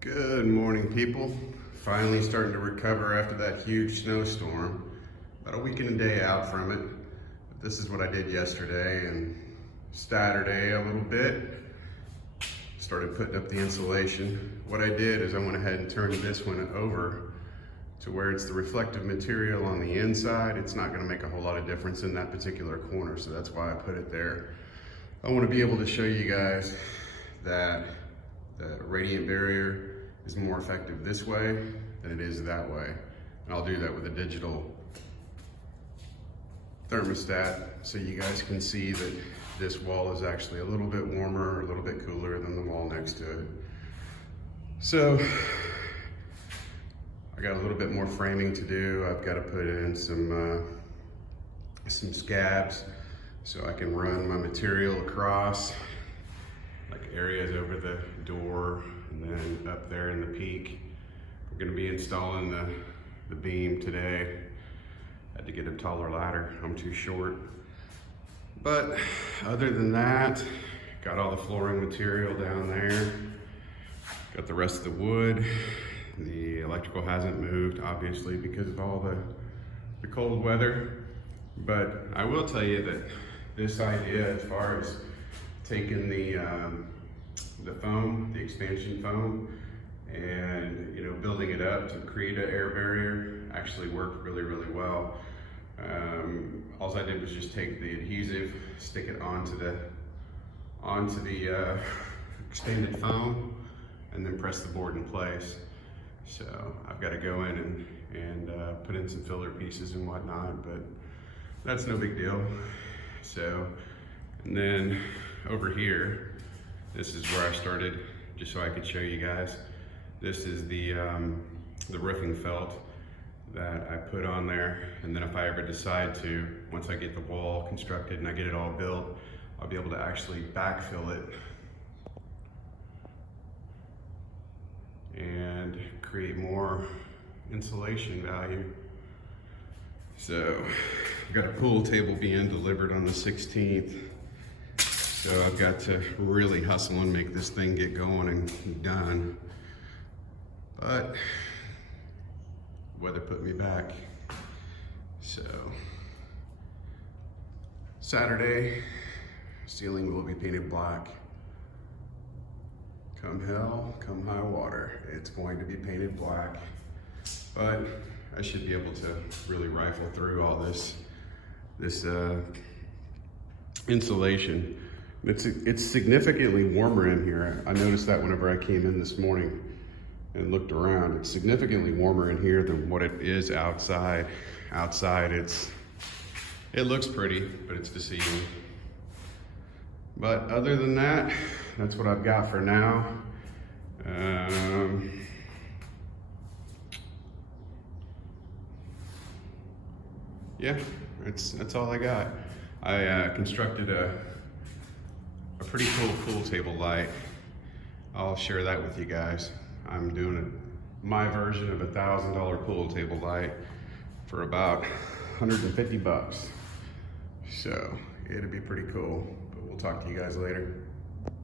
Good morning, people. Finally starting to recover after that huge snowstorm. About a week and a day out from it. But this is what I did yesterday and Saturday a little bit. Started putting up the insulation. What I did is I went ahead and turned this one over to where it's the reflective material on the inside. It's not gonna make a whole lot of difference in that particular corner, so that's why I put it there. I wanna be able to show you guys that the radiant barrier is more effective this way than it is that way. And I'll do that with a digital thermostat so you guys can see that this wall is actually a little bit warmer, a little bit cooler than the wall next to it. So I got a little bit more framing to do. I've got to put in some scabs so I can run my material across, like areas over the door and then up there in the peak. We're gonna be installing the beam today. Had to get a taller ladder, I'm too short. But other than that, got all the flooring material down there. Got the rest of the wood. The electrical hasn't moved, obviously, because of all the cold weather. But I will tell you that this idea, as far as taking the foam, the expansion foam, and building it up to create an air barrier, actually worked really, really well. All I did was just take the adhesive, stick it onto the expanded foam, and then press the board in place. So I've got to go in and put in some filler pieces and whatnot, but that's no big deal. So, and then over here, this is where I started, just so I could show you guys. This is the roofing felt that I put on there, and then if I ever decide to, once I get the wall constructed and I get it all built, I'll be able to actually backfill it and create more insulation value. So, I've got a pool table being delivered on the 16th. So I've got to really hustle and make this thing get going and done. But weather put me back. So Saturday, ceiling will be painted black. Come hell, come high water, it's going to be painted black. But I should be able to really rifle through all this insulation. It's significantly warmer in here. I noticed that whenever I came in this morning and looked around. It's significantly warmer in here than what it is outside. Outside, it looks pretty, but it's deceiving. But other than that, that's what I've got for now. Yeah, that's all I got. I constructed a pretty cool pool table light. I'll share that with you guys. I'm doing my version of a $1,000 pool table light for about 150 bucks. So it'll be pretty cool, but we'll talk to you guys later.